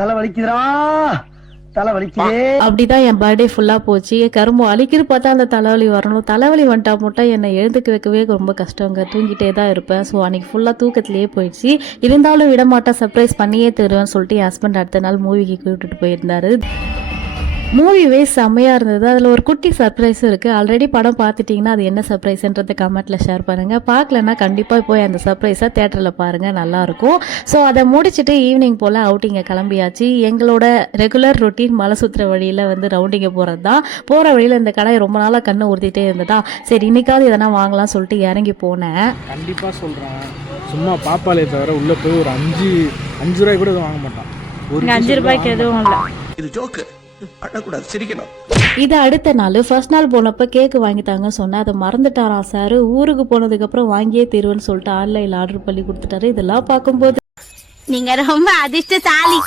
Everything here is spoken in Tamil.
தலை வலிக்குதுடா, தலை வலிக்குதே. அப்படிதான் என் பர்த்டே ஃபுல்லா போச்சு. கரும்பு அழிக்கிற பார்த்தா அந்த தலைவலி வரணும். தலைவலி வந்துட்டா மட்டும் என்னை எழுந்துக்க வைக்கவே ரொம்ப கஷ்டங்க. தூங்கிட்டே தான் இருப்பேன். ஸோ அன்னைக்கு ஃபுல்லா தூக்கத்திலேயே போயிடுச்சு. இருந்தாலும் விட மாட்டேன், சர்ப்ரைஸ் பண்ணியே தருவேன்னு சொல்லிட்டு என் ஹஸ்பண்ட் அடுத்த நாள் மூவிக்கு கூப்பிட்டுட்டு போயிருந்தாரு. மூவிவே செம்மையாக இருந்தது. அதில் ஒரு குட்டி சர்ப்ரைஸும் இருக்குது. ஆல்ரெடி படம் பார்த்துட்டிங்கன்னா அது என்ன சர்ப்ரைஸ்ன்றதை கமெண்ட்டில் ஷேர் பண்ணுங்கள். பார்க்கலன்னா கண்டிப்பாக போய் அந்த சர்ப்ரைஸை தேட்டரில் பாருங்கள், நல்லாயிருக்கும். ஸோ அதை முடிச்சுட்டு ஈவினிங் போல் அவுட்டிங்கை கிளம்பியாச்சு. எங்களோட ரெகுலர் ரொட்டீன் மலை சுற்றுற வழியில் வந்து ரவுண்டிங்கை போகிறது தான். போகிற வழியில் இந்த கடை ரொம்ப நாளாக கண்ணு உறுத்திட்டே இருந்ததா, சரி இன்னைக்காவது எதனா வாங்கலாம் சொல்லிட்டு இறங்கி போனேன். கண்டிப்பாக சொல்கிறேன், சும்மா பாப்பாலே தவிர உள்ளே போய் ஒரு 5 ரூபாய் கூட வாங்க மாட்டான். ஒரு 5 ரூபாய்க்கு எதுவும் இல்லை. இது ஜோக்கு, அழக்கூடாது, சிரிக்கணும். இது அடுத்த நாள் ஃபர்ஸ்ட் நாள் போனப்போ கேக்கு வாங்கிட்டாங்கன்னு சொன்னேன். அதை மறந்துட்டாராம் சார். ஊருக்கு போனதுக்கப்புறம் வாங்கியே தருவேன்னு சொல்லிட்டு ஆன்லைனில் ஆர்டர் பண்ணி கொடுத்துட்டாரு. இதெல்லாம் பார்க்கும்போது நீங்க ரொம்ப அதிர்ஷ்டசாலி.